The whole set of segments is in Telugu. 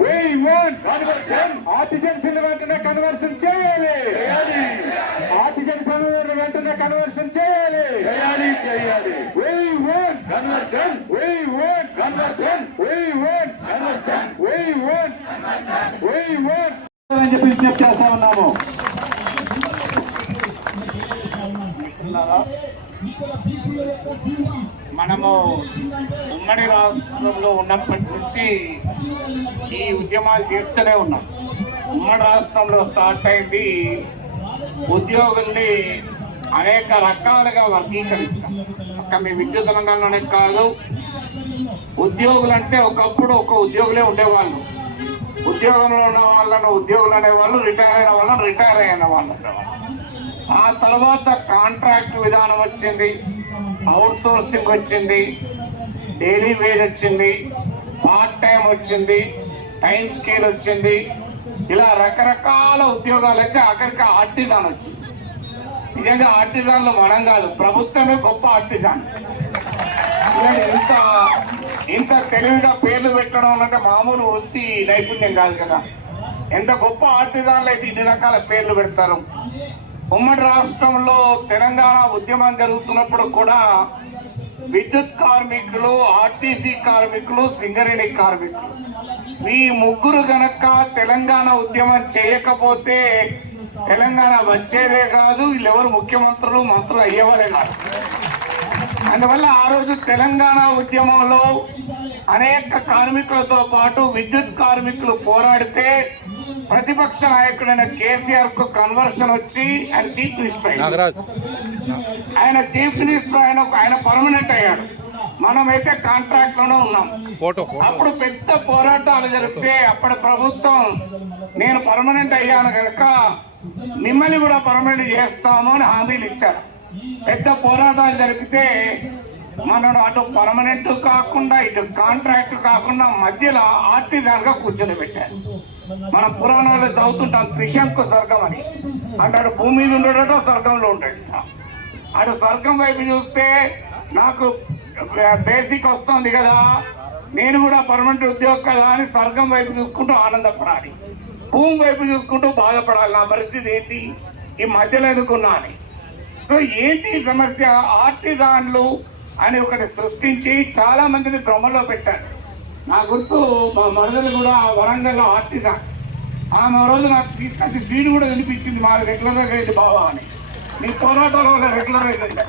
We want కన్వర్షన్ ఆర్టిజన్స్ వెంటనే కన్వర్షన్ చేయాలి. చేయాలి. ఆర్టిజన్స్ వెంటనే కన్వర్షన్ చేయాలి. చేయాలి చేయాలి. We want conversion We want conversion We want conversion We want We want అని చెప్పి విజ్ఞప్తి చేస్తా ఉన్నాము. మనము ఉమ్మడి రాష్ట్రంలో ఉన్నప్పటి నుంచి ఈ ఉద్యమాలు చేస్తూనే ఉన్నాం. ఉమ్మడి రాష్ట్రంలో స్టార్ట్ అయింది ఉద్యోగుల్ని అనేక రకాలుగా వర్గీకరించాం. ఒక్క మీ విద్యుత్ తెలంగాణలోనే కాదు ఉద్యోగులు అంటే ఒకప్పుడు ఒక ఉద్యోగులే ఉండేవాళ్ళు. ఉద్యోగంలో ఉన్న వాళ్ళను ఉద్యోగులు అనేవాళ్ళు రిటైర్ అయిన వాళ్ళని రిటైర్ అయిన వాళ్ళు ఉండేవాళ్ళు. ఆ తర్వాత కాంట్రాక్ట్ విధానం వచ్చింది. అవుట్ సోర్సింగ్ వచ్చింది. డైలీ వేజ్ వచ్చింది. పార్ట్ టైం వచ్చింది. టైం స్కేల్ వచ్చింది. ఇలా రకరకాల ఉద్యోగాలు అయితే అక్కడికి ఆర్టిజాన్ వచ్చింది. నిజంగా ఆర్టిజాన్లు మనం కాదు ప్రభుత్వమే గొప్ప ఆర్టిజాన్. ఇంత ఇంత తెలివిగా పేర్లు పెట్టడం అంటే మామూలు వృత్తి నైపుణ్యం కాదు కదా. ఎంత గొప్ప ఆర్టిజాన్లు అయితే ఇన్ని రకాల పేర్లు పెడతారు. ఉమ్మడి రాష్ట్రంలో తెలంగాణ ఉద్యమం జరుగుతున్నప్పుడు కూడా విద్యుత్ కార్మికులు ఆర్టీసీ కార్మికులు సింగరేణి కార్మికులు. ఈ ముగ్గురు గనక తెలంగాణ ఉద్యమం చేయకపోతే తెలంగాణ వచ్చేదే కాదు వీళ్ళెవరు ముఖ్యమంత్రులు మంత్రులు అయ్యేవారే కాదు. అందువల్ల ఆ రోజు తెలంగాణ ఉద్యమంలో అనేక కార్మికులతో పాటు విద్యుత్ కార్మికులు పోరాడితే ప్రతిపక్ష నాయకుడైన కేసీఆర్కు కన్వర్షన్ వచ్చి ఆయన చీఫ్ మినిస్టర్ అయ్యాడు. నాగరాజ్. ఆయన చీఫ్ మినిస్టర్ ఆయన ఆయన పర్మనెంట్ అయ్యాడు. మనమైతే కాంట్రాక్ట్లోనే ఉన్నాం అప్పుడు పెద్ద పోరాటాలు జరిపితే అప్పటి ప్రభుత్వం నేను పర్మనెంట్ అయ్యాను కనుక మిమ్మల్ని కూడా పర్మనెంట్ చేస్తాము అని హామీలు ఇచ్చారు. పెద్ద పోరాటాలు జరిపితే మనడు అటు పర్మనెంట్ కాకుండా ఇటు కాంట్రాక్ట్ కాకుండా మధ్యలో ఆర్టిజాన్గా కూర్చొని పెట్టారు. మన పురాణాలు చదువుతుంటాం త్రిశంకు స్వర్గం అని. అంటాడు భూమి మీద ఉండడట స్వర్గంలో ఉంటాడు అటు స్వర్గం వైపు చూస్తే నాకు బేసిక్ వస్తుంది కదా. నేను కూడా పర్మనెంట్ ఉద్యోగం కదా అని స్వర్గం వైపు చూసుకుంటూ ఆనందపడాలి. భూమి వైపు చూసుకుంటూ బాధపడాలి. నా పరిస్థితి ఏంటి? ఈ మధ్యలో ఎదుర్కొన్నా అని. సో ఏంటి సమస్య? ఆర్టిజాన్లు అని ఒకటి సృష్టించి చాలా మందిని భ్రమలో పెట్టారు నా గుర్తు మా మరదలు కూడా వరంగల్ ఆర్టిజాన్ ఆమె రోజు నాకు తీసుకొచ్చి దీని కూడా వినిపించింది మా రెగ్యులర్ అయింది బావా అని. నీ పోరాటాల రెగ్యులర్ అయింది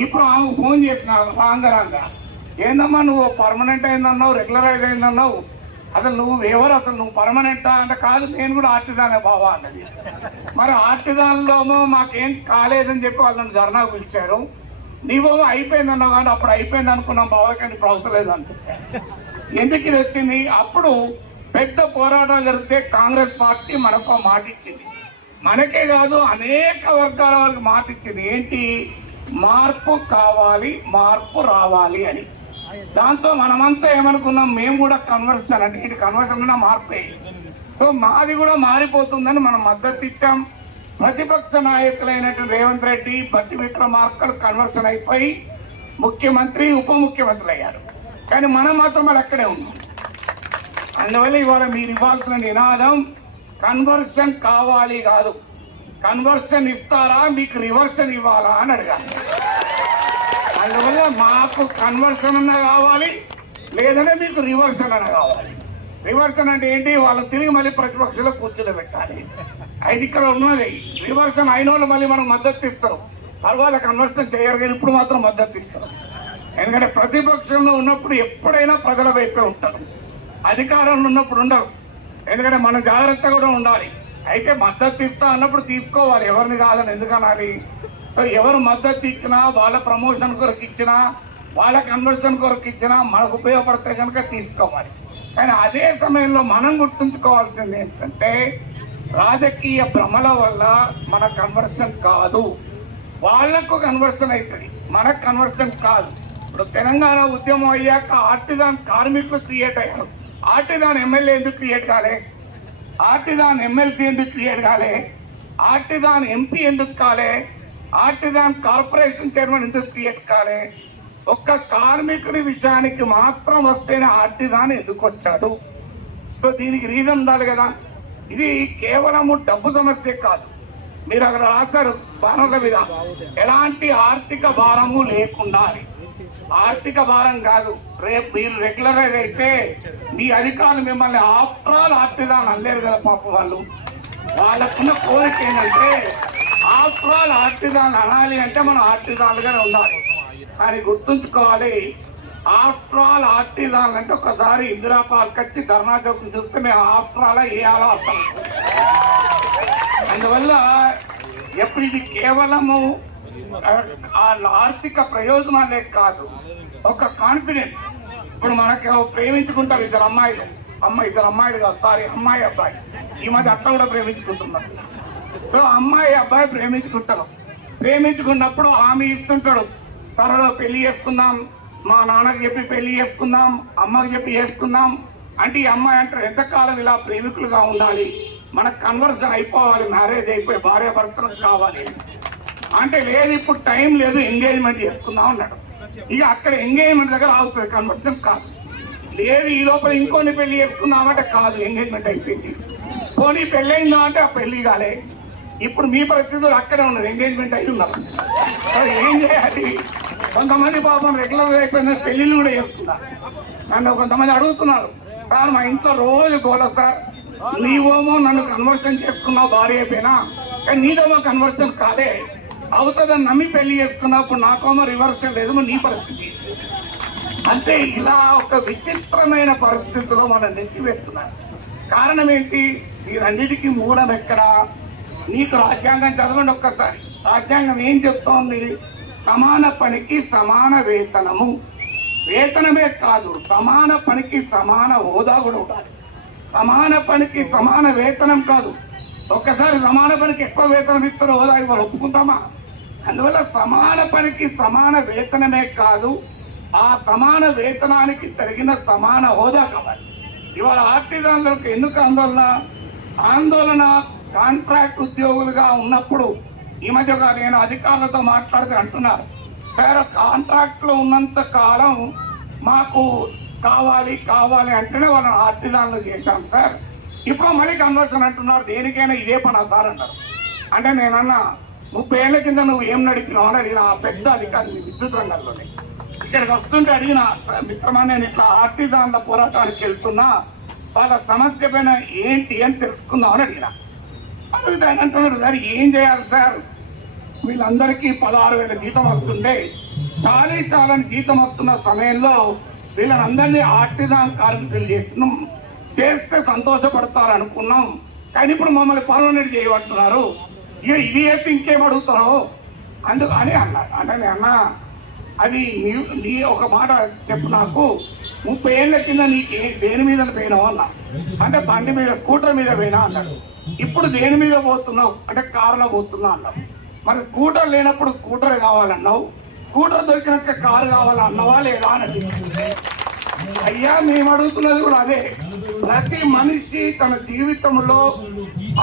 ఇప్పుడు ఆమె ఫోన్ చేసిన రాంగరాంగ ఏందమ్మా నువ్వు పర్మనెంట్ అయిందన్నావు రెగ్యులరైజ్ అయిందన్నావు? అసలు నువ్వు ఎవరు? అసలు నువ్వు పర్మనెంటా? అంటే కాదు నేను కూడా ఆర్టిజానే బావా అన్నది. మరి ఆర్టిజాన్లోమో మాకేం కాలేదని చెప్పి వాళ్ళని ధర్నా పిలిచారు. నీవో అయిపోయింది అన్నావు కానీ అప్పుడు అయిపోయింది అనుకున్నాం బావా కానీ ఇప్పుడు అంటే ఎందుకు ఇది వచ్చింది? అప్పుడు పెద్ద పోరాటాలు జరిగితే కాంగ్రెస్ పార్టీ మనకు మాట ఇచ్చింది. మనకే కాదు అనేక వర్గాల వారికి మాట ఇచ్చింది. ఏంటి? మార్పు కావాలి మార్పు రావాలి అని. దాంతో మనమంతా ఏమనుకున్నాం? మేము కూడా కన్వర్షన్ అంటే ఇది కన్వర్షన్ మార్పు. సో మాది కూడా మారిపోతుందని మనం మద్దతు ఇచ్చాం. ప్రతిపక్ష నాయకులైనటువంటి రేవంత్ రెడ్డి బట్టి మార్కర్ కన్వర్షన్ అయిపోయి ముఖ్యమంత్రి ఉప ముఖ్యమంత్రులు అయ్యారు. కానీ మనం మాత్రం మరి అక్కడే ఉన్నాం అందువల్ల ఇవాళ మీరు ఇవ్వాల్సిన నినాదం కన్వర్షన్ కావాలి కాదు. కన్వర్షన్ ఇస్తారా మీకు రివర్షన్ ఇవ్వాలా అని అడగాలి. అందువల్ల మాకు కన్వర్షన్ అన్న కావాలి లేదంటే మీకు రివర్షన్ అన్న కావాలి. రివర్షన్ అంటే ఏంటి? వాళ్ళు తిరిగి మళ్ళీ ప్రతిపక్షంలో కూర్చొని పెట్టాలి అయితే ఇక్కడ ఉన్నది రివర్షన్ అయిన వాళ్ళు మళ్ళీ మనకు మద్దతు ఇస్తారు. తర్వాత కన్వర్షన్ చేయరు కానీ ఇప్పుడు మాత్రం మద్దతు ఇస్తారు. ఎందుకంటే ప్రతిపక్షంలో ఉన్నప్పుడు ఎప్పుడైనా ప్రజల వైపే ఉంటారు. అధికారంలో ఉన్నప్పుడు ఉండరు. ఎందుకంటే మనం జాగ్రత్త కూడా ఉండాలి. అయితే మద్దతు ఇస్తా అన్నప్పుడు తీసుకోవాలి. ఎవరిని కాదని ఎందుకనాలి? సో ఎవరు మద్దతు ఇచ్చినా వాళ్ళ ప్రమోషన్ కొరకు ఇచ్చినా వాళ్ళ కన్వర్షన్ కొరకు ఇచ్చినా మనకు ఉపయోగపడితే కనుక తీసుకోవాలి. కానీ అదే సమయంలో మనం గుర్తుంచుకోవాల్సింది ఏంటంటే రాజకీయ భ్రమల వల్ల మన కన్వర్షన్ కాదు. వాళ్ళకు కన్వర్షన్ అవుతుంది మనకు కన్వర్షన్ కాదు. ఇప్పుడు తెలంగాణ ఉద్యమం అయ్యాక ఆర్టిజాన్ కార్మికులు క్రియేట్ అయ్యారు. ఆర్టిజాన్ ఎమ్మెల్యే ఎందుకు క్రియేట్ కాలే? ఆర్టిజాన్ ఎమ్మెల్సీ ఎందుకు క్రియేట్ కాలే? ఆర్టిజాన్ ఎంపీ ఎందుకు కాలే? ఆర్టిజాన్ కార్పొరేషన్ చైర్మన్ ఎందుకు క్రియేట్ కాలే? ఒక్క కార్మికుడి విషయానికి మాత్రం వస్తేనే ఆర్టిజాన్ ఎందుకు వచ్చాడు? సో దీనికి రీజన్ ఉండాలి కదా. ఇది కేవలము డబ్బు సమస్య కాదు. మీరు అక్కడ రాశారు భారత మీద. ఎలాంటి ఆర్థిక భారము లేకుండా ఆర్థిక భారం కాదు. రేపు మీరు రెగ్యులరైజ్ అయితే మీ అధికారులు మిమ్మల్ని ఆఫ్టర్ ఆల్ ఆర్టిదాన్ అనలేరు కదా పాప వాళ్ళు. వాళ్ళకున్న కోరిక ఏంటంటే ఆఫ్టర్ ఆల్ ఆర్టిదాన్ అనాలి అంటే మనం ఆర్థికాలుగానే ఉండాలి. కానీ గుర్తుంచుకోవాలి. ఆఫ్టర్ ఆల్ ఆర్టిదాన్ అంటే ఒకసారి ఇందిరా పార్క్ వచ్చి ధర్నా చౌక్ చూస్తే మేము ఆఫ్టర్ ఆల్ ఏ ఆలో అందువల్ల ఎప్పుడు ఇది కేవలము ఆ, ఆర్థిక ప్రయోజనాలే కాదు ఒక కాన్ఫిడెన్స్ ఇప్పుడు మనకి ప్రేమించుకుంటారు ఇద్దరు అమ్మాయిలు. అమ్మ ఇద్దరు అమ్మాయిలు కాదు సారీ అమ్మాయి అబ్బాయి. ఈ మధ్య అత్త కూడా ప్రేమించుకుంటున్నారు. సో అమ్మాయి అబ్బాయి ప్రేమించుకుంటారు. ప్రేమించుకున్నప్పుడు హామీ ఇస్తుంటాడు. త్వరలో పెళ్ళి చేసుకుందాం. మా నాన్నకి చెప్పి పెళ్ళి చేసుకుందాం. అమ్మకి చెప్పి చేసుకుందాం. అంటే ఈ అమ్మాయి అంటారు ఎంతకాలం ఇలా ప్రేమికులుగా ఉండాలి? మనకు కన్వర్షన్ అయిపోవాలి. మ్యారేజ్ అయిపోయి భార్య భర్తలు కావాలి. అంటే లేదు ఇప్పుడు టైం లేదు ఎంగేజ్మెంట్ చేసుకుందాం అన్నాడు. ఇక అక్కడ ఎంగేజ్మెంట్ దగ్గర ఆగుతుంది కన్వర్షన్ కాదు. లేదు ఈ లోపల ఇంకొని పెళ్ళి చేసుకుందామంటే కాదు ఎంగేజ్మెంట్ అయిపోయింది. పోనీ పెళ్ళయిందా అంటే ఆ పెళ్ళి కాలే. ఇప్పుడు మీ పరిస్థితులు అక్కడే ఉన్నారు ఎంగేజ్మెంట్ అయి ఉన్నారు. ఏం చేయాలి? కొంతమంది పాపం రెగ్యులర్ అయిపోయిన పెళ్ళిళ్ళు కూడా చేస్తున్నారు. నన్ను కొంతమంది అడుగుతున్నారు. సార్ మా ఇంట్లో రోజు గోడ సార్. నీవేమో నన్ను కన్వర్షన్ చేసుకున్నావు భార్య అయిపోయినా. కానీ నీదేమో కన్వర్షన్ కాదే. అవుతుందని నమ్మి పెళ్ళి చేసుకున్నప్పుడు నాకేమో రివర్స్ లేదు నీ పరిస్థితి. అంటే ఇలా ఒక విచిత్రమైన పరిస్థితిలో మనం నెట్టివేస్తున్నారు కారణం ఏంటి? వీరన్నిటికీ మూలం ఎక్కడ? నీకు రాజ్యాంగం చదవండి ఒక్కసారి. రాజ్యాంగం ఏం చెప్తోంది? సమాన పనికి సమాన వేతనము. వేతనమే కాదు సమాన పనికి సమాన హోదా కూడా ఉండాలి. సమాన పనికి సమాన వేతనం కాదు. ఒక్కసారి సమాన పనికి ఎక్కువ వేతనం ఇస్తారు హోదా ఇవాళ ఒప్పుకుంటామా? అందువల్ల సమాన పనికి సమాన వేతనమే కాదు ఆ సమాన వేతనానికి తగిన సమాన హోదా కావాలి. ఇవాళ ఆర్టిజన్లకు ఎందుకు ఆందోళన? ఆందోళన కాంట్రాక్ట్ ఉద్యోగులుగా ఉన్నప్పుడు ఈ మధ్య ఒక నేను అధికారులతో మాట్లాడుతూ అంటున్నారు. సార్ కాంట్రాక్ట్లో ఉన్నంత కాలం మాకు కావాలి కావాలి అంటేనే వాళ్ళని ఆర్టిజన్లు చేశాం సార్. ఇప్పుడు మళ్ళీ కన్వర్షన్ అంటున్నారు దేనికైనా ఇదే పని సార్ అన్నారు అంటే నేనన్నా ముప్పై ఏళ్ళ కింద నువ్వు ఏం నడిపినావు అని అడిగిన పెద్ద అధికారి విద్యుత్ రంగంలోనే. ఇక్కడికి వస్తుంటే అడిగిన మిత్రమా నేను ఇట్లా ఆర్టిజాన్ల పోరాటానికి వెళ్తున్నా వాళ్ళ సమస్య పైన ఏంటి అని తెలుసుకుందాం అని అడిగిన. అడిగితే అంటున్నాడు సార్ ఏం చేయాలి సార్? వీళ్ళందరికీ పదహారు వేల జీతం వస్తుండే చాలీ చాలని జీతం వస్తున్న సమయంలో వీళ్ళందరినీ ఆర్టిజాన్ కార్మికులు చేస్తున్నాం. చేస్తే సంతోషపడతారు అనుకున్నాం కానీ ఇప్పుడు మమ్మల్ని పర్మనెంట్ చేయబడుతున్నారు ఇక ఇది అయితే ఇంకేమడుగుతారో అందుకు అని అన్నారు అంటే అన్న అది నీ నీ ఒక మాట చెప్పు నాకు. ముప్పై ఏళ్ళ కింద నీకు దేని మీద పోయినావు అన్న. అంటే బండి మీద స్కూటర్ మీద పోయినా అన్నాడు. ఇప్పుడు దేని మీద పోతున్నావు? అంటే కారులో పోతున్నా అన్నాడు. మరి స్కూటర్ లేనప్పుడు స్కూటర్ కావాలన్నావు? స్కూటర్ దొరికినాక కారు కావాలన్నావా లేదా అని అయ్యా మేము అడుగుతున్నది కూడా అదే. ప్రతి మనిషి తన జీవితంలో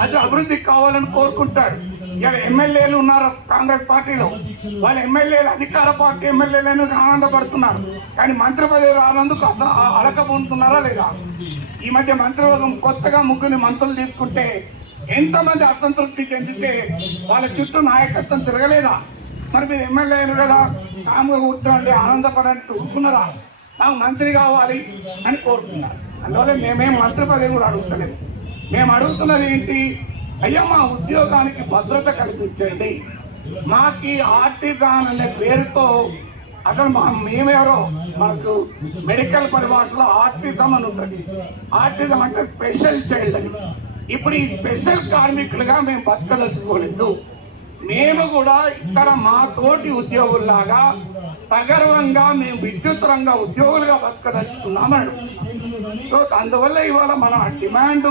అది అభివృద్ధి కావాలని కోరుకుంటాడు. ఇక ఎమ్మెల్యేలు ఉన్నారు కాంగ్రెస్ పార్టీలో? వాళ్ళ ఎమ్మెల్యేలు అధికార పార్టీ ఎమ్మెల్యేలను ఆనందపడుతున్నారు. కానీ మంత్రి పదవి రానందుకు అలకపోతున్నారా ఆ- లేదా? ఈ మధ్య మంత్రివర్గం కొత్తగా ముగ్గురిని మంత్రులు తీసుకుంటే ఎంతమంది అసంతృప్తి చెందితే వాళ్ళ చుట్టూ నాయకత్వం తిరగలేదా? మరి మీరు ఎమ్మెల్యేలు కదా కాముగా కూర్చోండి ఆనందపడని చూసుకున్నారా నాకు మంత్రి కావాలి అని కోరుకున్నారు. అందువల్ల మేమేం మంత్రి పదవి కూడా అడుగుతలేదు. మేము అడుగుతున్నది ఏంటి? అయ్యా మా ఉద్యోగానికి భద్రత కల్పించండి. మాకి ఆర్టిజాన్ అనే పేరుతో అసలు మా మేమెవరో మనకు మెడికల్ పరిభాషలో ఆర్టిజం అని ఉంటుంది. ఆర్టిజం అంటే స్పెషల్ చైల్డ్ అని. ఇప్పుడు ఈ స్పెషల్ కార్మికులుగా మేము బతకదలుచుకోలేదు మేము కూడా ఇక్కడ మా తోటి ఉద్యోగుల్లాగా సగర్వంగా మేము విద్యుత్ రంగ ఉద్యోగులుగా బతకదలుచుకున్నామని సో అందువల్ల ఇవాళ మన డిమాండ్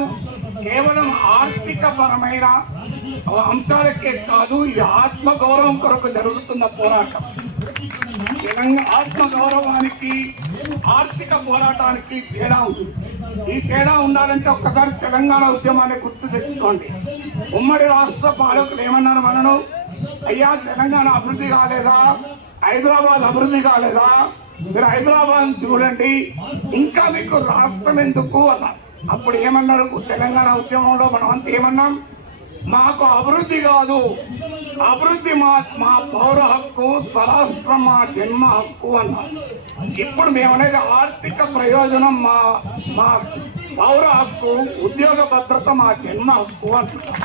కేవలం ఆర్థిక పరమైన అంశాలకే కాదు ఇది ఆత్మ గౌరవం కొరకు జరుగుతున్న పోరాటం. తెలంగాణ ఆత్మ గౌరవానికి ఆర్థిక పోరాటానికి తేడా ఉంది. ఈ తేడా ఉండాలంటే ఒక్కసారి తెలంగాణ ఉద్యమాన్ని గుర్తు తెచ్చుకోండి. ఉమ్మడి రాష్ట్ర పాలకులు ఏమన్నారు మనను? అయ్యా తెలంగాణ అభివృద్ధి కాలేదా? హైదరాబాద్ అభివృద్ధి కాలేదా? మీరు హైదరాబాద్ చూడండి. ఇంకా మీకు రాష్ట్రం ఎందుకు అన్నారు. అప్పుడు ఏమన్నారు? తెలంగాణ ఉద్యమంలో మనం అంతా ఏమన్నాం? మాకు అభివృద్ధి కాదు. అభివృద్ధి మా మా పౌర హక్కు స్వరాష్ట్రం మా జన్మ హక్కు అన్నారు. ఇప్పుడు మేమనేది ఆర్థిక ప్రయోజనం మా మా పౌర హక్కు ఉద్యోగ భద్రత మా జన్మ హక్కు అంటున్నారు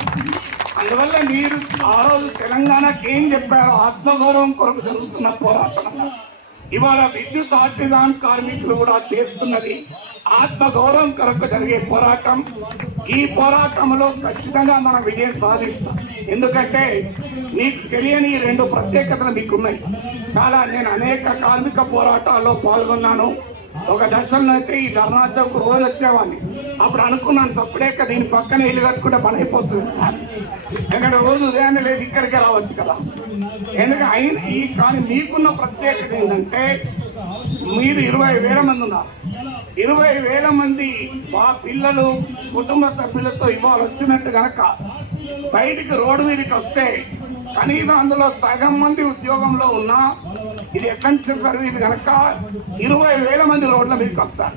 అందువల్ల మీరు ఆ రోజు తెలంగాణకి ఏం చెప్పారు ఆత్మగౌరవం కొరకు జరుగుతున్న పోరాటం ఇవాళ విద్యుత్ ఆర్టిజాన్ కార్మికులు కూడా చేస్తున్నది ఆత్మగౌరవం కొరకు జరిగే పోరాటం. ఈ పోరాటంలో ఖచ్చితంగా మనం విజయం సాధిస్తాం. ఎందుకంటే నీకు తెలియని రెండు ప్రత్యేకతలు మీకు ఉన్నాయి చాలా నేను అనేక కార్మిక పోరాటాల్లో పాల్గొన్నాను. ఒక దశలో అయితే ఈ ధర్నార్థకు రోజు వచ్చేవాడిని. అప్పుడు అనుకున్నాను సప్పుడేక దీని పక్కన ఇల్లు కట్టుకుంటే పని అయిపోతుంది. ఎక్కడ రోజు ఉదయాన్నే లేదు ఇక్కడికి రావచ్చు కదా. ఎందుకంటే అయిన ఈ కానీ మీకున్న ప్రత్యేకత ఏంటంటే మీరు ఇరవై వేల మంది ఉన్నారు. ఇరవై వేల మంది మా పిల్లలు కుటుంబ సభ్యులతో ఇవాళ వచ్చినట్టు కనుక బయటికి రోడ్డు మీదకి వస్తే కనీసం అందులో సగం మంది ఉద్యోగంలో ఉన్నా ఇది ఎసెన్షియల్ సర్వీస్ కనుక ఇరవై వేల మంది రోడ్ల మీదకి వస్తారు.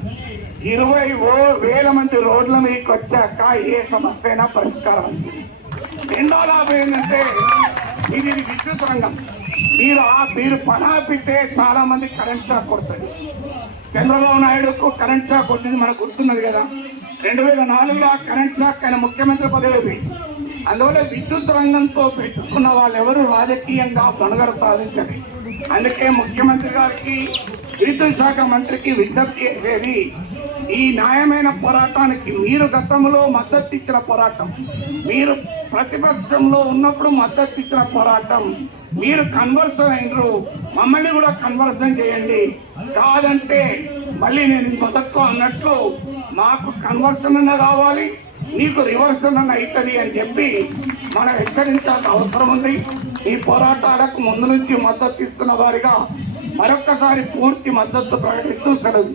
ఇరవై ఓ వేల మంది రోడ్ల మీదకి వచ్చాక ఏ సమస్య అయినా పరిష్కారం రెండో లాభం ఏంటంటే ఇది విద్యుత్ రంగం. మీరు మీరు పనాపితే చాలా మంది కరెంట్ షాక్ కొడుతుంది చంద్రబాబు నాయుడుకు కరెంట్ షాక్ కొట్టింది మనకు గుర్తున్నది కదా. రెండు వేల నాలుగులో కరెంట్ షాక్ ఆయన ముఖ్యమంత్రి పదవి అందువల్ల విద్యుత్ రంగంతో పెట్టుకున్న వాళ్ళు ఎవరు రాజకీయంగా మనుగడ సాధించరు. అందుకే ముఖ్యమంత్రి గారికి విద్యుత్ శాఖ మంత్రికి విజ్ఞప్తి చేసేది ఈ న్యాయమైన పోరాటానికి మీరు గతంలో మద్దతు ఇచ్చిన పోరాటం మీరు ప్రతిపక్షంలో ఉన్నప్పుడు మద్దతు ఇచ్చిన పోరాటం మీరు కన్వర్షన్ అయినరు మమ్మల్ని కూడా కన్వర్షన్ చేయండి. కాదంటే మళ్ళీ నేను మొదట్లో అన్నట్లు మాకు కన్వర్షన్ అన్న కావాలి నీకు రివర్స్ అన్న అవుతుంది అని చెప్పి మనం హెచ్చరించాల్సిన అవసరం ఉంది. ఈ పోరాటాలకు ముందు నుంచి మద్దతు ఇస్తున్న వారిగా మరొక్కసారి పూర్తి మద్దతు ప్రకటిస్తూ సెలవు.